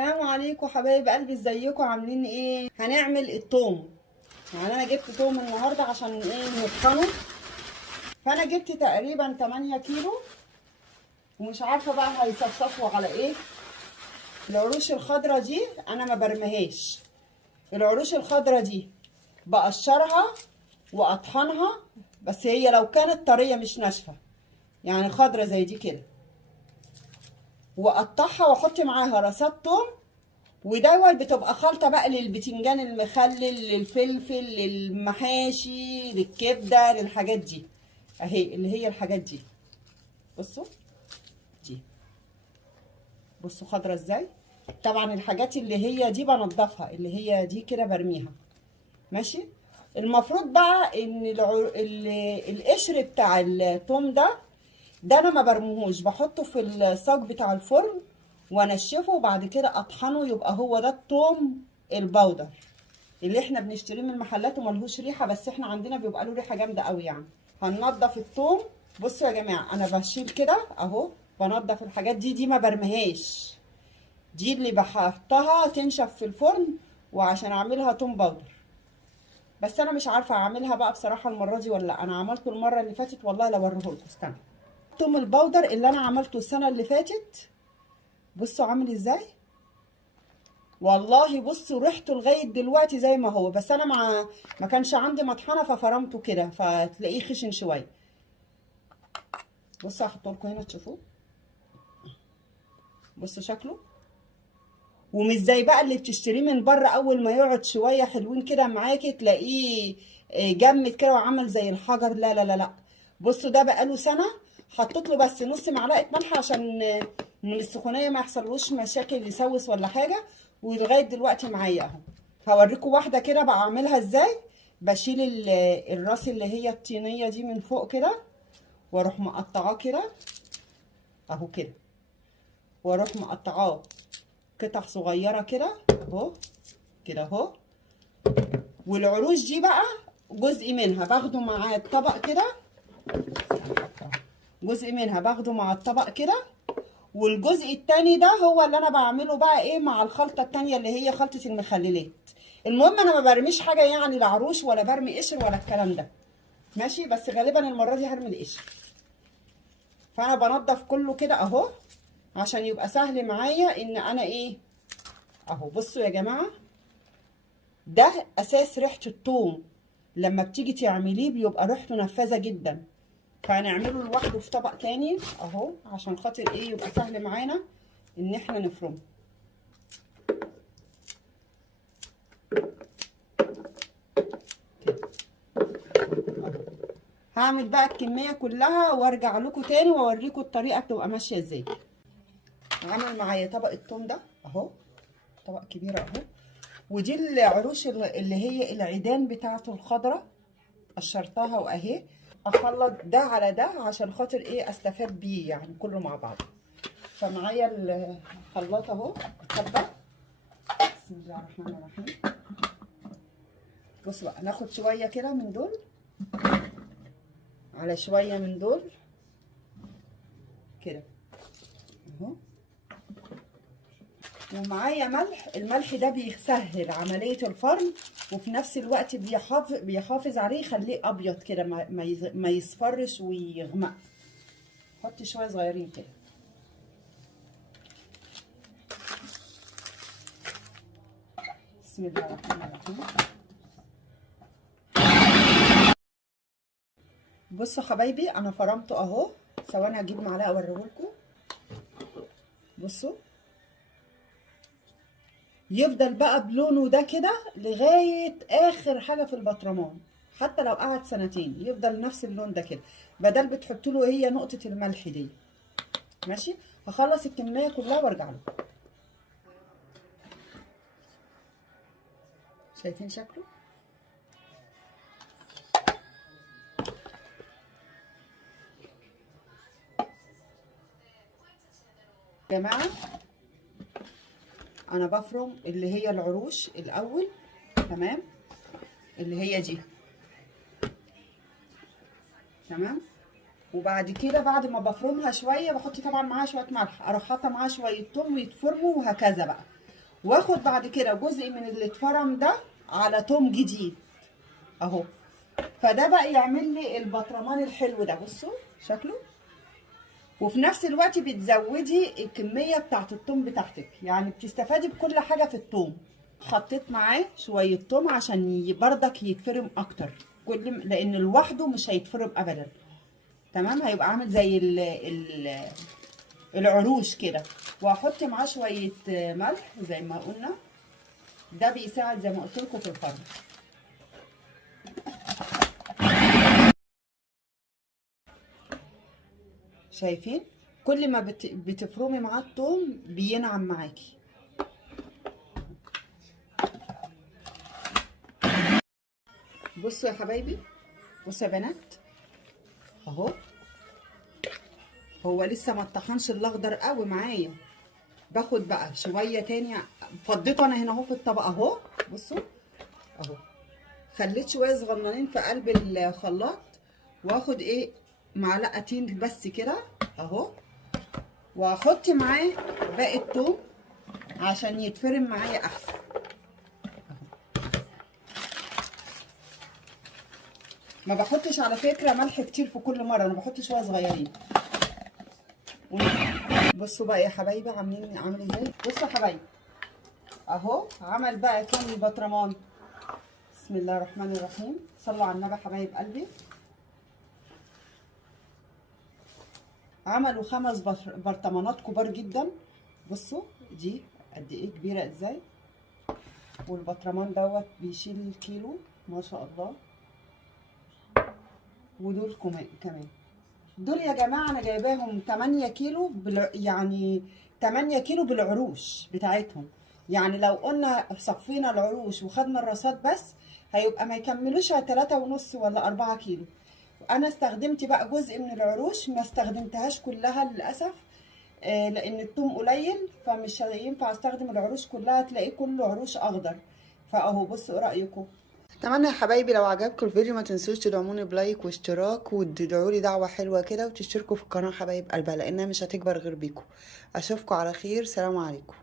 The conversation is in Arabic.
السلام عليكم حبايب قلبي، ازيكم عاملين ايه؟ هنعمل التوم. يعني انا جبت توم النهارده عشان ايه نطحنه. فانا جبت تقريبا 8 كيلو ومش عارفه بقى هيصفصفوا على ايه. العروش الخضرا دي انا ما برميهاش. العروش الخضرا دي بقشرها واطحنها، بس هي لو كانت طريه مش ناشفه، يعني خضرا زي دي كده، واقطعها واحط معاها راسات توم. ودوت بتبقى خلطة بقى للبتنجان المخلل، للفلفل، للمحاشي، للكبدة، للحاجات دي اهي، اللي هي الحاجات دي. بصوا دي، بصوا خضرة ازاي. طبعا الحاجات اللي هي دي بنضفها، اللي هي دي كده برميها. ماشي. المفروض بقى ان القشر بتاع التوم ده انا ما برموهوش، بحطه في الصاج بتاع الفرن وانشفه وبعد كده اطحنه، يبقى هو ده التوم البودر اللي احنا بنشتريه من المحلات وملهوش ريحه، بس احنا عندنا بيبقى له ريحه جامده قوي يعني. هننضف التوم. بصوا يا جماعه، انا بشيل كده اهو، بنضف الحاجات دي ما برميهاش. دي اللي بحطها تنشف في الفرن وعشان اعملها توم باودر. بس انا مش عارفه اعملها بقى بصراحه المره دي ولا لا. انا عملته المره اللي فاتت والله، لو اوريهولكم استنى. التوم البودر اللي انا عملته السنه اللي فاتت، بصوا عامل ازاي. والله بصوا ريحته لغايه دلوقتي زي ما هو، بس انا ما كانش عندي مطحنه ففرمته كده فتلاقيه خشن شويه. بصوا هحطه لكم هنا تشوفوه. بصوا شكله، ومش زي بقى اللي بتشتريه من بره، اول ما يقعد شويه حلوين كده معاكي تلاقيه جمد كده وعمل زي الحجر. لا لا لا لا. بصوا ده بقاله سنه. حطيت له بس نص معلقه ملح عشان من السخونيه ما يحصلوش مشاكل يسوس ولا حاجه، ولغايه دلوقتي معايا اهو. هوريكم واحده كده بقى اعملها ازاي. بشيل الراس اللي هي الطينيه دي من فوق كده، واروح مقطعاه كده اهو كده، واروح مقطعاه قطع صغيره كده اهو كده اهو. والعروش دي بقى جزء منها باخده مع الطبق كده، جزء منها باخده مع الطبق كده، والجزء التاني ده هو اللي انا بعمله بقى ايه مع الخلطه التانيه اللي هي خلطه المخللات. المهم انا ما برميش حاجه يعني العروش، ولا برمي قشر ولا الكلام ده. ماشي. بس غالبا المره دي هرمي القشر. فانا بنضف كله كده اهو عشان يبقى سهل معايا ان انا ايه اهو. بصوا يا جماعه، ده اساس ريحه الثوم. لما بتيجي تعمليه بيبقى ريحته نفاذه جدا. فهنعمله لوحده في طبق تاني اهو عشان خاطر ايه يبقى سهل معانا ان احنا نفرمه. هعمل بقى الكميه كلها وارجع لكم تاني واوريكم الطريقه بتبقى ماشيه ازاي. عامل معايا طبق الثوم ده اهو، طبق كبير اهو. ودي العروش اللي هي العيدان بتاعته الخضراء، قشرتها واهي. اخلط ده على ده عشان خاطر ايه استفاد بيه يعني كله مع بعض. فمعايا الخلاط اهو حبه. بسم الله الرحمن الرحيم. بصوا بقى، ناخد شويه كده من دول على شويه من دول كده اهو. ومعايا ملح. الملح ده بيسهل عمليه الفرن، وفي نفس الوقت بيحافظ عليه، يخليه ابيض كده ما يصفرش ويغمق. حط شويه صغيرين كده. بسم الله الرحمن الرحيم. بصوا حبايبي، انا فرمته اهو. ثواني هجيب معلقه اوريهولكم. بصوا، يفضل بقى بلونه ده كده لغايه اخر حاجه في البطرمان. حتى لو قعد سنتين يفضل نفس اللون ده كده، بدل بتحطوا له هي نقطه الملح دي. ماشي. هخلص الكميه كلها وارجع له. شايفين شكله يا جماعه. انا بفرم اللي هي العروش الاول، تمام، اللي هي دي، تمام. وبعد كده بعد ما بفرمها شويه بحط طبعا معاها شويه ملح، اروح حاطه معاها شويه توم ويتفرموا، وهكذا بقى. واخد بعد كده جزء من اللي اتفرم ده على توم جديد اهو. فده بقى يعمل لي البطرمان الحلو ده، بصوا شكله. وفي نفس الوقت بتزودي الكميه بتاعت التوم بتاعتك، يعني بتستفادي بكل حاجه في التوم. حطيت معاه شويه توم عشان بردك يتفرم اكتر، لان لوحده مش هيتفرم ابدا. تمام، هيبقى عامل زي العروش كده. وهحط معاه شويه ملح زي ما قلنا، ده بيساعد زي ما قلت لكم في الفرم. شايفين كل ما بتفرمي معاه الثوم بينعم معاكي. بصوا يا حبايبي، بصوا يا بنات اهو، هو لسه ما اتطحنش الاخضر قوي معايا. باخد بقى شويه تاني، فضيته انا هنا اهو في الطبق اهو. بصوا اهو، خليت شويه صغننين في قلب الخلاط، واخد ايه معلقتين بس كده اهو، واحط معاه باقي الثوم عشان يتفرم معايا احسن. ما بحطش على فكره ملح كتير في كل مره، انا بحط شويه صغيرين. بصوا بقى يا حبايبي عامل ازاي. بصوا يا حبايبي اهو، عمل بقى كام بطرمان. بسم الله الرحمن الرحيم، صلوا على النبي حبايب قلبي. عملوا 5 برطمانات كبار جدا. بصوا دي قد ايه كبيره ازاي، والبطرمان دوت بيشيل كيلو ما شاء الله. ودول كمان دول يا جماعه انا جايباهم 8 كيلو يعني 8 كيلو بالعروش بتاعتهم. يعني لو قلنا صفينا العروش وخدنا الراسات بس، هيبقى ما يكملوش 3.5 ولا 4 كيلو. انا استخدمت بقى جزء من العروش، ما استخدمتهاش كلها للاسف، لان الثوم قليل فمش ينفع استخدم العروش كلها، تلاقيه كله عروش اخضر. فاهو بصوا ايه رايكم. اتمنى يا حبايبي لو عجبكم الفيديو ما تنسوش تدعموني بلايك واشتراك، وتدعوا لي دعوه حلوه كده، وتشتركوا في القناه حبايب قلبها، لانها مش هتكبر غير بيكم. اشوفكم على خير، سلام عليكم.